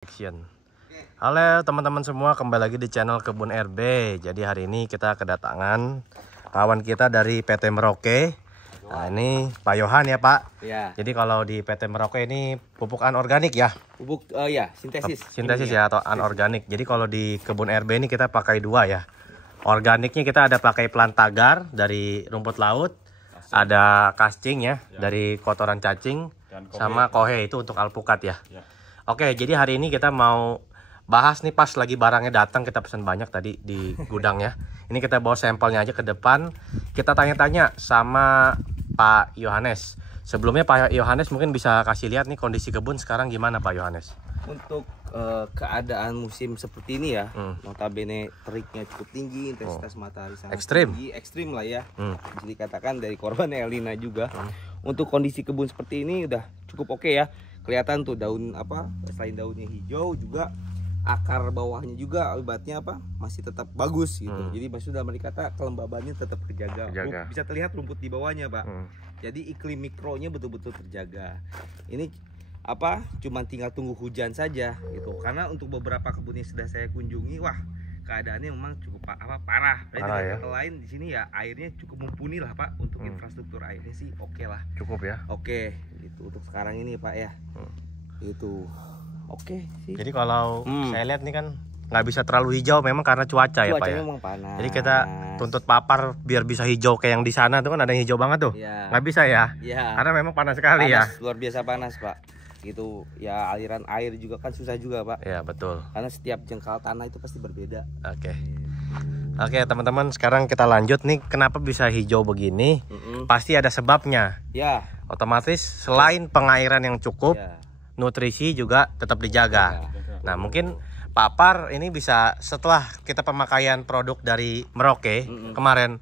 Action. Halo teman-teman semua, kembali lagi di channel Kebun RB. Jadi hari ini kita kedatangan kawan kita dari PT Merauke. Nah, ini Pak Yohan ya Pak. Ya. Jadi kalau di PT Merauke ini pupuk anorganik ya? Pupuk ya, sintesis. Sintesis ya atau anorganik. Jadi kalau di Kebun RB ini kita pakai dua ya. Organiknya kita ada pakai plantagar dari rumput laut, ada casting ya, dari kotoran cacing, sama kohe itu untuk alpukat ya. Oke, jadi hari ini kita mau bahas nih, pas lagi barangnya datang, kita pesan banyak tadi di gudang ya. Ini kita bawa sampelnya aja ke depan. Kita tanya-tanya sama Pak Yohanes. Sebelumnya Pak Yohanes mungkin bisa kasih lihat nih kondisi kebun sekarang gimana Pak Yohanes? Untuk keadaan musim seperti ini ya, notabene teriknya cukup tinggi, intensitas matahari sangat tinggi, ekstrim lah ya. Bisa dikatakan dari korban El Nino juga. Untuk kondisi kebun seperti ini udah cukup oke ya. Kelihatan tuh daun selain daunnya hijau juga akar bawahnya juga akibatnya masih tetap bagus gitu. Jadi sudah kata kelembabannya tetap terjaga. Bisa terlihat rumput di bawahnya Pak. Jadi iklim mikronya betul-betul terjaga. Ini cuman tinggal tunggu hujan saja gitu. Karena untuk beberapa kebun yang sudah saya kunjungi, keadaannya memang cukup parah. Kata lain di sini ya airnya cukup mumpuni lah Pak. Untuk infrastruktur airnya sih oke lah. Cukup ya. Oke, itu untuk sekarang ini Pak ya. Itu oke sih. Jadi kalau saya lihat nih kan nggak bisa terlalu hijau memang karena cuaca ya Pak ya. Memang panas. Jadi kita tuntut papar biar bisa hijau kayak yang di sana tuh kan ada yang hijau banget tuh. Nggak bisa ya. Karena memang panas sekali ya. Luar biasa panas Pak. Gitu ya, aliran air juga kan susah juga Pak. Ya betul. Karena setiap jengkal tanah itu pasti berbeda. Oke teman-teman, sekarang kita lanjut nih, kenapa bisa hijau begini? Pasti ada sebabnya. Ya. Otomatis selain pengairan yang cukup, nutrisi juga tetap dijaga. Nah mungkin papar ini bisa setelah kita pemakaian produk dari Merauke kemarin,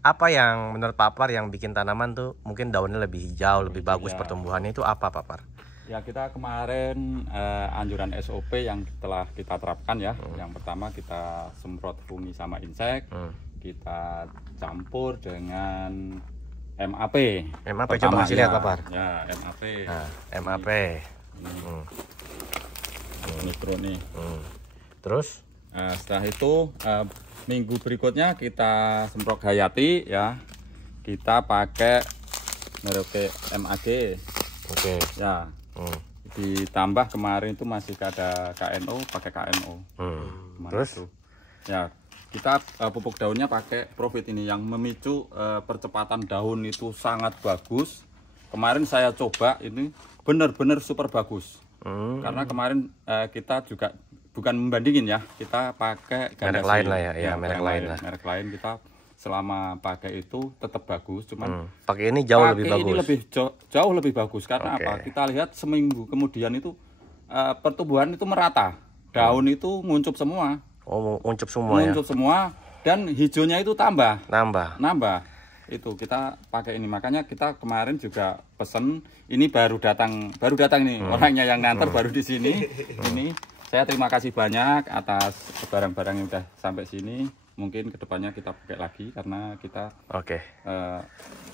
apa yang menurut papar yang bikin tanaman tuh mungkin daunnya lebih hijau, lebih bagus pertumbuhannya, itu apa papar? Ya, kita kemarin anjuran SOP yang telah kita terapkan ya. Yang pertama kita semprot fungi sama insek, kita campur dengan MAP. MAP coba kasih lihat papar. Ya, MAP. Nah, MAP. Mikro nih. Terus? Setelah itu minggu berikutnya kita semprot Hayati ya. Kita pakai Merauke MAG. Oke. Ya. Ditambah kemarin itu masih ada KNO, pakai KNO. Terus itu. Ya, kita pupuk daunnya pakai Profit ini yang memicu percepatan daun itu sangat bagus. Kemarin saya coba ini benar-benar super bagus. Karena kemarin kita juga bukan membandingin ya, kita pakai merek lain lah ya, merek lain lah. Merek lain kita selama pakai itu tetap bagus, cuman pakai ini jauh lebih bagus. Ini jauh lebih bagus karena apa? Kita lihat seminggu kemudian itu pertumbuhan itu merata, daun itu nguncup semua. Nguncup semua ya. Nguncup semua dan hijaunya itu nambah. Itu kita pakai ini, makanya kita kemarin juga pesen. Ini baru datang nih orangnya yang nganter baru di sini. Ini saya terima kasih banyak atas barang-barang yang udah sampai sini. Mungkin kedepannya kita pakai lagi karena kita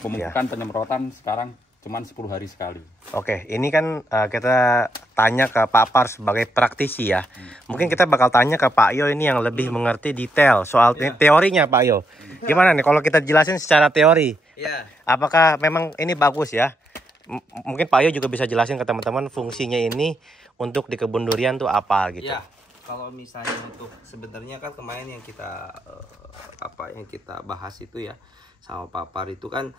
pemupukan penyemprotan sekarang cuma 10 hari sekali. Ini kan kita tanya ke Pak Par sebagai praktisi ya. Mungkin kita bakal tanya ke Pak Yo ini yang lebih mengerti detail soal teorinya Pak Yo. Gimana nih kalau kita jelasin secara teori? Apakah memang ini bagus ya? Mungkin Pak Yo juga bisa jelasin ke teman-teman fungsinya ini untuk di kebun durian tuh apa gitu. Kalau misalnya untuk sebenarnya kan kemarin yang kita bahas itu ya sama papar itu kan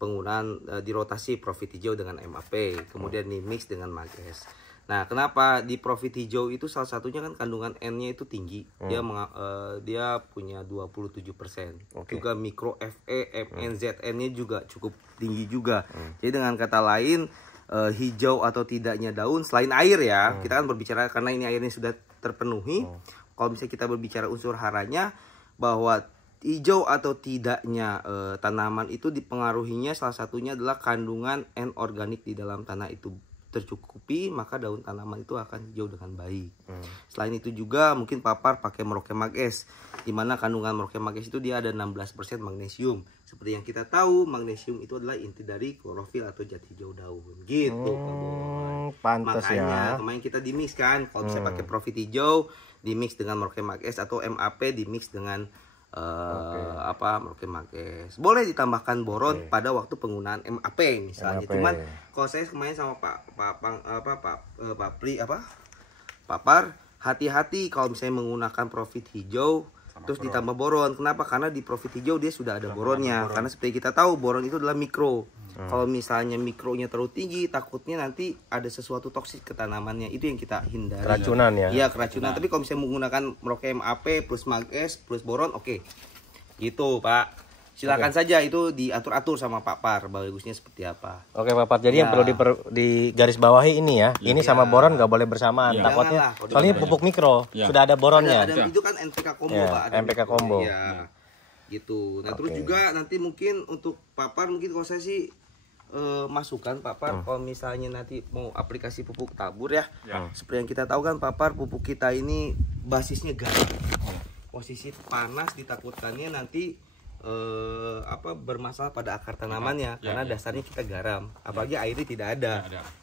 penggunaan dirotasi Profit hijau dengan MAP, kemudian dimix dengan magnesium. Nah, kenapa di Profit hijau itu salah satunya kan kandungan N-nya itu tinggi. Dia punya 27%. Juga mikro Fe, Mn, Zn-nya juga cukup tinggi juga. Jadi dengan kata lain hijau atau tidaknya daun selain air ya, kita kan berbicara karena ini airnya sudah terpenuhi. Kalau misalnya kita berbicara unsur haranya, bahwa hijau atau tidaknya tanaman itu dipengaruhinya salah satunya adalah kandungan N organik di dalam tanah itu tercukupi, maka daun tanaman itu akan hijau dengan baik. Selain itu juga mungkin papar pakai Merauke Mages, di mana kandungan Merauke Mages itu dia ada 16% magnesium. Seperti yang kita tahu, magnesium itu adalah inti dari klorofil atau jati hijau daun. Gitu. Pantes Makanya ya. kemarin kita di mix kan, kalau bisa pakai Profit hijau di mix dengan Merauke Makes atau MAP di mix dengan Merauke Makes. Boleh ditambahkan boron pada waktu penggunaan MAP misalnya. MAP. Cuman kalau saya kemarin sama Papar, hati-hati kalau misalnya menggunakan Profit hijau terus ditambah boron. Kenapa? Karena di Profit hijau dia sudah ada boronnya. Karena seperti kita tahu boron itu adalah mikro. Kalau misalnya mikronya terlalu tinggi, takutnya nanti ada sesuatu toksik ke tanamannya. Itu yang kita hindari. Keracunan ya. Iya, keracunan. Tapi kalau misalnya menggunakan Merauke MAP plus Makes plus boron, oke. Gitu, Pak. Silakan saja itu diatur-atur sama Pak Par, bagusnya seperti apa. Oke Pak Par, jadi yang perlu di garis bawahi ini ya, ini sama boron nggak boleh bersamaan, takutnya soalnya pupuk mikro sudah ada boronnya. Ada itu kan NPK combo Pak. Ada NPK combo. Ya, gitu. Nah terus juga nanti mungkin untuk Pak Par mungkin kalau saya sih masukan Pak Par, kalau misalnya nanti mau aplikasi pupuk tabur ya, seperti yang kita tahu kan Pak Par, pupuk kita ini basisnya garam. Posisi panas ditakutkannya nanti bermasalah pada akar tanamannya karena dasarnya kita garam, apalagi airnya tidak ada.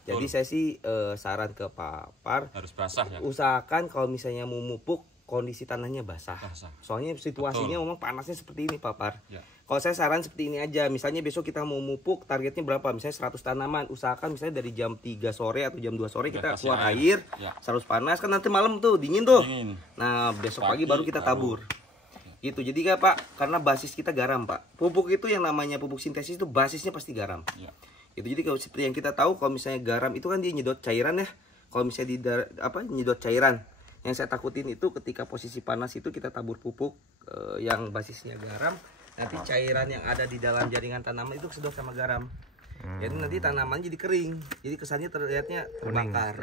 Jadi saya sih saran ke Pak Par harus basah ya. Usahakan kalau misalnya mau mupuk kondisi tanahnya basah. Soalnya situasinya memang panasnya seperti ini Pak Par. Kalau saya saran seperti ini aja, misalnya besok kita mau mupuk targetnya berapa? Misalnya 100 tanaman, usahakan misalnya dari jam 3 sore atau jam 2 sore kita keluar air, harus panas kan nanti malam tuh dingin tuh. Nah, besok pagi baru kita tabur. Gitu. Jadi kan Pak, karena basis kita garam Pak. Pupuk itu yang namanya pupuk sintesis itu basisnya pasti garam. Itu jadi kalau seperti yang kita tahu kalau misalnya garam itu kan dia nyedot cairan ya. Kalau misalnya nyedot cairan. Yang saya takutin itu ketika posisi panas itu kita tabur pupuk yang basisnya garam, nanti cairan yang ada di dalam jaringan tanaman itu kesedot sama garam. Jadi nanti tanaman jadi kering, jadi kesannya terlihatnya terbakar.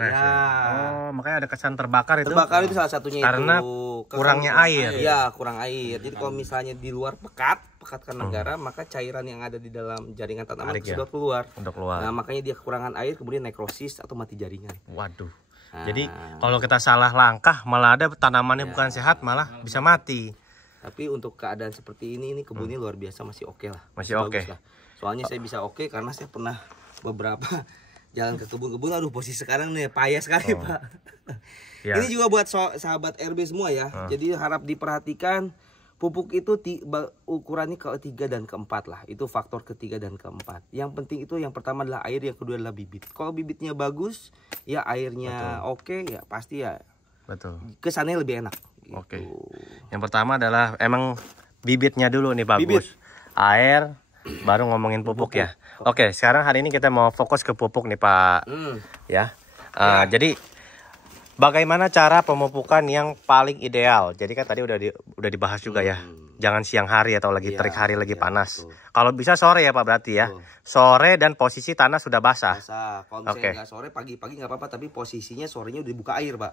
Oh, makanya ada kesan terbakar itu. Terbakar itu salah satunya karena itu. Kurangnya air. Iya, kurang air. Jadi kalau misalnya di luar pekat karena garam, maka cairan yang ada di dalam jaringan tanaman sudah keluar. Nah, makanya dia kekurangan air, kemudian nekrosis atau mati jaringan. Waduh. Jadi kalau kita salah langkah, malah ada tanamannya bukan sehat, malah bisa mati. Tapi untuk keadaan seperti ini kebunnya luar biasa, masih oke lah. Masih oke. Soalnya saya bisa oke karena saya pernah beberapa jalan ke kebun-kebun, aduh posisi sekarang nih payah sekali Pak. Ini juga buat sahabat RB semua ya. Jadi harap diperhatikan pupuk itu ukurannya ke-3 dan ke-4 lah. Itu faktor ke-3 dan ke-4. Yang penting itu yang pertama adalah air, yang kedua adalah bibit. Kalau bibitnya bagus, ya airnya oke, ya pasti ya. Betul. Kesannya lebih enak. Gitu. Oke. Yang pertama adalah emang bibitnya dulu nih bagus. Air, baru ngomongin pupuk ya. Oke, sekarang hari ini kita mau fokus ke pupuk nih Pak. Ya. Jadi bagaimana cara pemupukan yang paling ideal? Jadi kan tadi udah dibahas juga ya. Jangan siang hari atau lagi terik hari lagi panas. Kalau bisa sore ya Pak berarti ya. Sore dan posisi tanah sudah basah. Kalau misalnya nggak sore, pagi-pagi nggak apa-apa, tapi posisinya sorenya udah dibuka air Pak.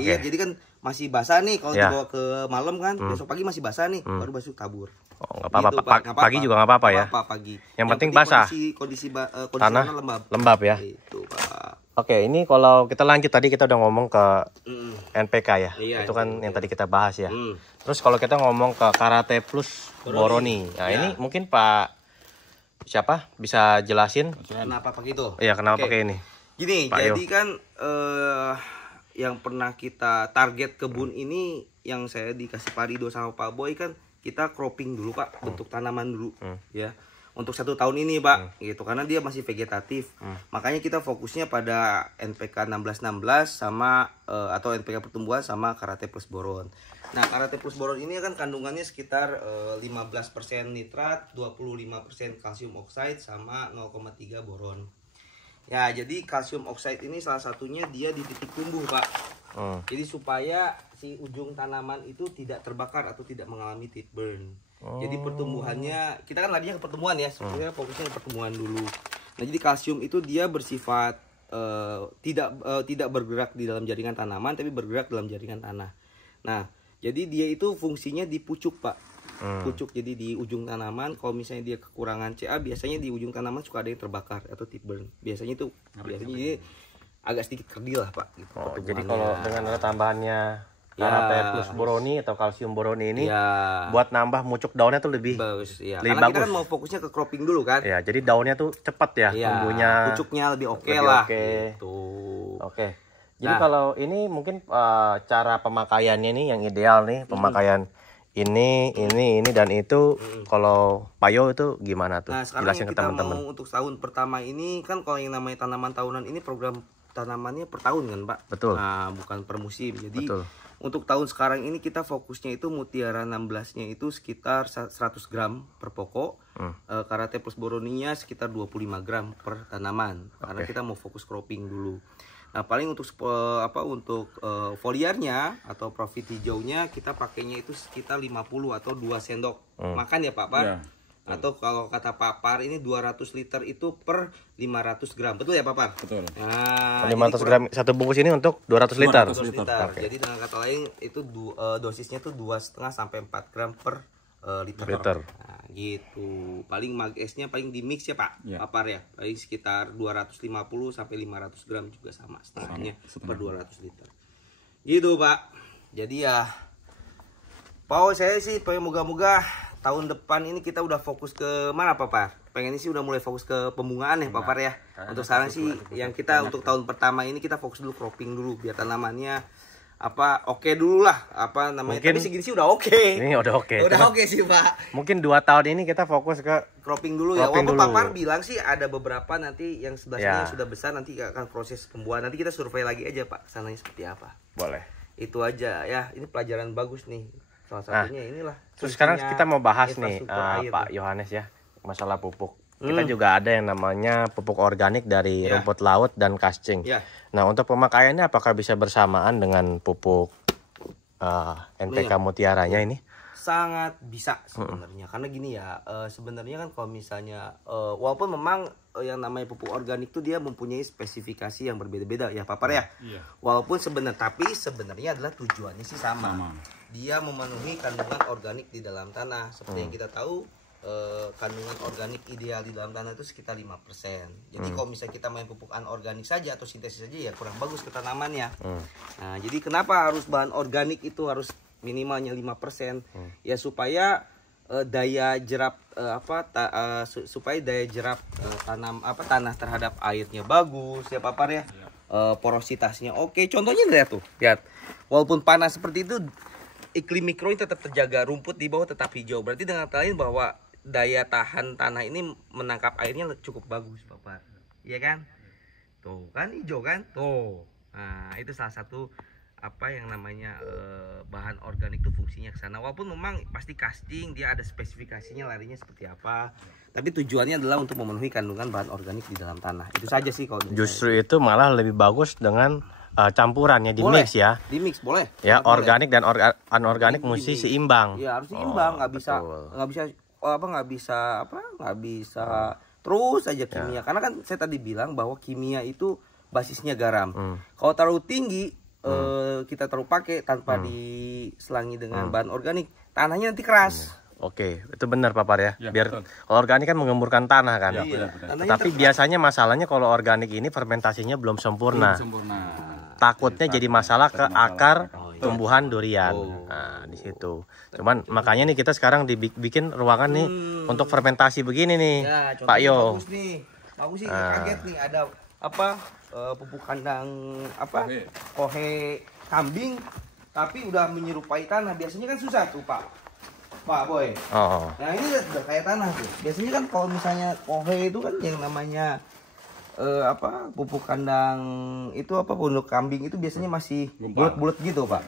Oke. Jadi kan masih basah nih kalau dibawa ke malam kan, besok pagi masih basah nih, baru besok tabur. Oh, nggak apa-apa. Pagi juga nggak apa-apa ya. Pagi. Yang penting basah. Kondisi tanah lembab ya. Itu Pak. Oke, ini kalau kita lanjut tadi kita udah ngomong ke NPK ya. Itu kan yang tadi kita bahas ya. Terus kalau kita ngomong ke Karate Plus Boroni. Nah, ini mungkin Pak siapa bisa jelasin kenapa pakai itu? Iya, kenapa pakai ini? Gini, jadi kan yang pernah kita target kebun ini yang saya dikasih Pak Rido sama Pak Boy kan kita cropping dulu Pak, bentuk tanaman dulu ya. Untuk 1 tahun ini Pak, gitu, karena dia masih vegetatif. Makanya kita fokusnya pada NPK 1616 sama atau NPK pertumbuhan sama Karate Plus Boron. Nah, Karate Plus Boron ini kan kandungannya sekitar 15% nitrat, 25% kalsium oksida sama 0,3 boron. Ya, jadi kalsium oksida ini salah satunya dia di titik tumbuh Pak. Jadi supaya si ujung tanaman itu tidak terbakar atau tidak mengalami tip burn. Jadi pertumbuhannya, kita kan larinya ke pertumbuhan ya, sebenarnya fokusnya ke pertumbuhan dulu. Nah, jadi kalsium itu dia bersifat tidak bergerak di dalam jaringan tanaman, tapi bergerak dalam jaringan tanah. Nah, jadi dia itu fungsinya di pucuk Pak. Pucuk, jadi di ujung tanaman. Kalau misalnya dia kekurangan Ca, biasanya di ujung tanaman suka ada yang terbakar atau tip burn. Biasanya jadi agak sedikit kerdil lah Pak. Gitu, jadi kalau dengan ada tambahannya Karate plus boroni atau kalsium boroni ini buat nambah mucuk daunnya tuh lebih bagus. Lebih Karena bagus. kita kan mau fokusnya ke cropping dulu kan. Ya, jadi daunnya tuh cepat ya, tumbuhnya. Pucuknya lebih oke lah. Gitu. Oke. Jadi kalau ini mungkin cara pemakaiannya nih yang ideal nih, pemakaian ini dan itu. Kalau Pak Yo itu gimana tuh? Nah, sekarang jelasin yang ke kita teman-teman. mau untuk tahun pertama ini kan kalau yang namanya tanaman tahunan ini program tanamannya per tahun kan Pak? Betul. Nah, bukan per musim. Jadi Betul. untuk tahun sekarang ini kita fokusnya itu Mutiara 16-nya itu sekitar 100 gram per pokok. Karate plus boroninya sekitar 25 gram per tanaman. Karena kita mau fokus cropping dulu. Nah, paling untuk foliarnya atau profit hijaunya kita pakainya itu sekitar 50 atau 2 sendok makan ya Pak Par. Atau kalau kata Pak Par ini 200 liter itu per 500 gram. Betul ya Pak Par? Betul. Nah, 500 gram satu bungkus ini untuk 200 liter. 200 liter. Jadi dengan kata lain itu dosisnya tuh 2,5 sampai 4 gram per liter. Nah, gitu. Paling magesnya paling di mix ya Pak. Pak Par ya. Paling sekitar 250 sampai 500 gram juga sama setengahnya per 200 liter. Gitu Pak. Jadi ya saya sih moga-moga tahun depan ini kita udah fokus ke mana Pak Par? Pengen sih udah mulai fokus ke pembungaan ya Pak Par ya. Untuk sekarang sih yang kita untuk tahun pertama ini kita fokus dulu cropping dulu biar tanamannya oke dulu lah namanya. Mungkin, tapi segini sih udah oke. Ini udah oke. Udah oke sih Pak. Mungkin 2 tahun ini kita fokus ke cropping dulu ya. Walaupun Pak Par bilang sih ada beberapa nanti yang sebelahnya yang sudah besar nanti akan proses pembuahan. Nanti kita survei lagi aja Pak sananya seperti apa. Boleh. Itu aja ya. Ini pelajaran bagus nih. Salah satunya inilah. Terus sekarang kita mau bahas nih Pak Yohanes ya, masalah pupuk. Kita juga ada yang namanya pupuk organik dari rumput laut dan kascing. Nah, untuk pemakaiannya apakah bisa bersamaan dengan pupuk NPK Mutiaranya ini? Sangat bisa sebenarnya. Karena gini ya, sebenarnya kan kalau misalnya walaupun memang yang namanya pupuk organik itu dia mempunyai spesifikasi yang berbeda-beda ya Pak Par ya. Walaupun sebenarnya adalah tujuannya sih sama. Dia memenuhi kandungan organik di dalam tanah. Seperti yang kita tahu, kandungan organik ideal di dalam tanah itu sekitar 5%. Jadi kalau misalnya kita main pupuk anorganik saja atau sintesis saja ya kurang bagus ke tanamannya. Nah, jadi kenapa harus bahan organik itu harus minimalnya 5%? Ya supaya daya jerap supaya daya jerap tanah terhadap airnya bagus ya Pak Par ya. Porositasnya oke. Contohnya lihat tuh. Lihat. Walaupun panas seperti itu iklim mikronya tetap terjaga, rumput di bawah tetap hijau. Berarti dengan kata lain bahwa daya tahan tanah ini menangkap airnya cukup bagus, Bapak. Iya kan? Tuh, kan hijau kan? Tuh. Nah, itu salah satu yang namanya bahan organik itu fungsinya ke sana. Walaupun memang pasti casting dia ada spesifikasinya larinya seperti apa. Tapi tujuannya adalah untuk memenuhi kandungan bahan organik di dalam tanah. Itu saja sih kalau justru itu malah lebih bagus dengan campurannya di mix ya. Di mix boleh. Ya, organik dan anorganik mesti seimbang. Ya, harus seimbang, nggak bisa terus aja kimia. Karena kan saya tadi bilang bahwa kimia itu basisnya garam. Kalau terlalu tinggi kita terlalu pakai tanpa diselangi dengan bahan organik, tanahnya nanti keras. Oke, itu benar Pak Par ya. Biar kalau organik kan menggemburkan tanah kan. Tapi biasanya masalahnya kalau organik ini fermentasinya belum sempurna. Takutnya jadi masalah ke akar tumbuhan durian. Nah, di situ. Cuman makanya nih kita sekarang dibikin ruangan nih untuk fermentasi begini nih, Pak Yo. Bagus nih. Bagus sih, kaget nih ada pupuk kandang kohe kambing tapi udah menyerupai tanah. Biasanya kan susah tuh Pak Boy. Nah ini udah kayak tanah tuh. Biasanya kan kalau misalnya kohe itu kan yang namanya pupuk kandang itu pondok kambing itu biasanya masih bulat-bulat gitu Pak.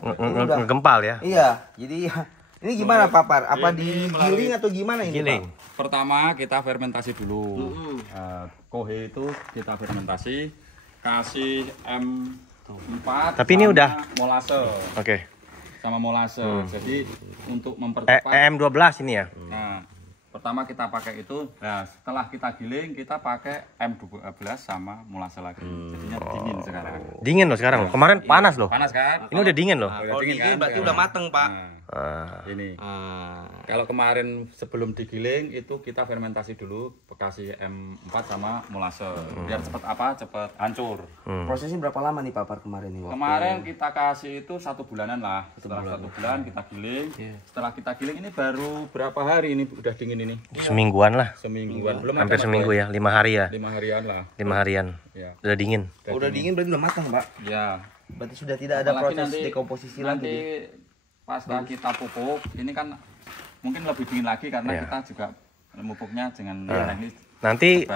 Gempal ya. Iya. Jadi ini gimana Pak Par? Apa digiling atau gimana ini Pak? Pertama kita fermentasi dulu. Kohe itu kita fermentasi, kasih M4. Tapi ini udah molase. Oke. Sama molase. Jadi untuk mempercepat M12 ini ya. Nah, pertama kita pakai itu. Nah, setelah kita giling kita pakai M12 sama molase lagi. Jadinya dingin sekarang. Dingin loh sekarang. Kemarin panas loh. Panas kan? Ini udah dingin loh. Kalau dingin berarti udah mateng Pak. Ini. Kalau kemarin sebelum digiling itu kita fermentasi dulu, kasih M4 sama molase. Biar cepat hancur. Prosesnya berapa lama nih Pak Par kemarin nih? Kemarin kita kasih itu 1 bulanan lah. Setelah 1 bulan kita giling. Setelah kita giling ini baru berapa hari ini udah dingin ini? Semingguan lah. Semingguan. Belum hampir seminggu ya, 5 hari ya. 5 harian lah. 5 harian. Ya. Udah dingin. Udah dingin berarti udah matang Pak? Ya. Berarti sudah tidak ada proses dekomposisi lagi. Nanti pas kita pupuk, ini kan mungkin lebih dingin lagi karena kita juga memupuknya dengan teknis. Nanti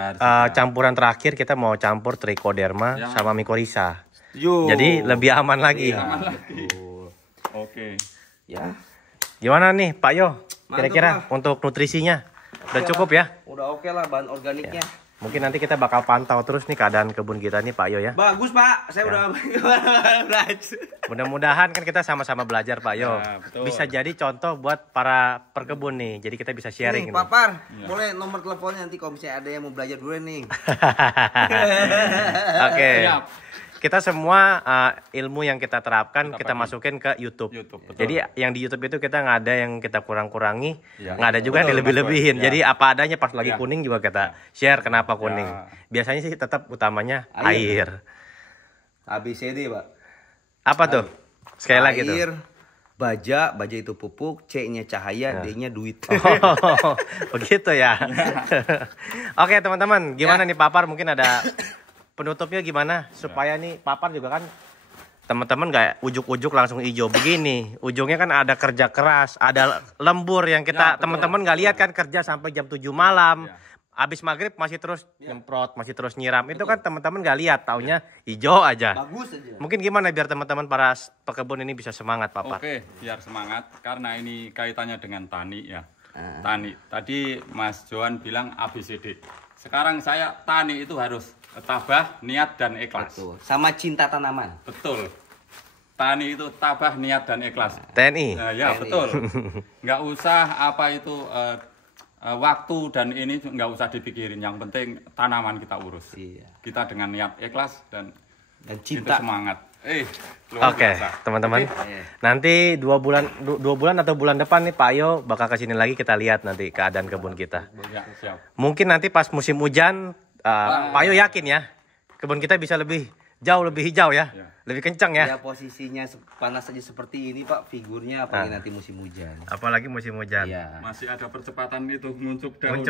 campuran terakhir kita mau campur trichoderma sama mycorrhiza. Jadi lebih aman lagi. Aman lagi. Oke. Ya. Gimana nih Pak Yo? Kira-kira untuk nutrisinya udah cukup ya? Udah oke lah bahan organiknya. Mungkin nanti kita bakal pantau terus nih keadaan kebun kita nih Pak Yo ya. Bagus Pak, saya udah belajar. Mudah-mudahan kan kita sama-sama belajar Pak Yo. Bisa jadi contoh buat para perkebun nih. Jadi kita bisa sharing. Nih, Pak Par, boleh nomor teleponnya nanti kalau misalnya ada yang mau belajar dulu nih. Oke. Kita semua ilmu yang kita terapkan kita masukin ke YouTube. Jadi yang di YouTube itu kita nggak ada yang kita kurang-kurangi, nggak ada juga yang dilebih-lebihin. Jadi apa adanya pas lagi kuning juga kita share kenapa kuning. Biasanya sih tetap utamanya air. ABCD Pak. Apa tuh? Sekali lagi tuh. Air, baja itu pupuk, C-nya cahaya, D-nya duit. Oh, begitu ya. Oke teman-teman, gimana nih Papar? Mungkin ada penutupnya gimana supaya nih Papar juga kan teman-teman nggak ujuk-ujuk langsung hijau begini. Ujungnya kan ada kerja keras, ada lembur yang kita teman-teman nggak lihat kan, kerja sampai jam 7 malam. Habis maghrib masih terus nyemprot, masih terus nyiram. Itu kan teman-teman nggak lihat, taunya hijau aja. Bagus aja. Mungkin gimana biar teman-teman para pekebun ini bisa semangat Papar? Oke, biar semangat karena ini kaitannya dengan tani ya. Tani. Tadi Mas Johan bilang ABCD. Sekarang saya tani itu harus tabah, niat, dan ikhlas. Betul. Sama cinta tanaman. Betul. Tani itu tabah, niat, dan ikhlas. TNI. Ya, betul. Nggak usah apa itu waktu dan ini nggak usah dipikirin. Yang penting tanaman kita urus. Kita dengan niat ikhlas dan cinta. Itu semangat. Oke, teman-teman. Nanti 2 bulan atau bulan depan nih Pak Yo bakal kesini lagi, kita lihat nanti keadaan kebun kita. Ya, siap. Mungkin nanti pas musim hujan Pak Yo yakin ya kebun kita bisa jauh lebih hijau ya, lebih kencang ya. Ya posisinya panas saja seperti ini Pak, figurnya apalagi nanti musim hujan. Apalagi musim hujan. Masih ada percepatan itu nguncup daun.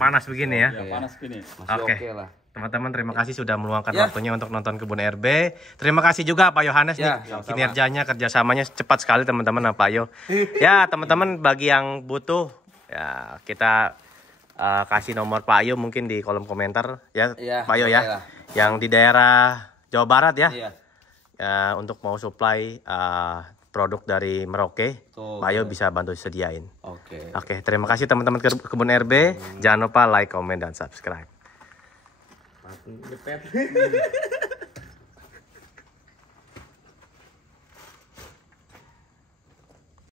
Panas begini ya. Panas begini. Oke lah. Teman-teman terima kasih sudah meluangkan waktunya untuk nonton Kebun RB. Terima kasih juga Pak Yohanes nih, kinerjanya, kerjasamanya cepat sekali teman-teman sama Pak Yo. Ya teman-teman bagi yang butuh ya kita kasih nomor Pak Yo mungkin di kolom komentar ya, Pak Yo ya. Yang di daerah Jawa Barat ya. Ya untuk mau supply produk dari Merauke, Pak Yo bisa bantu sediain. Oke, terima kasih teman-teman Kebun RB. Jangan lupa like, comment, dan subscribe.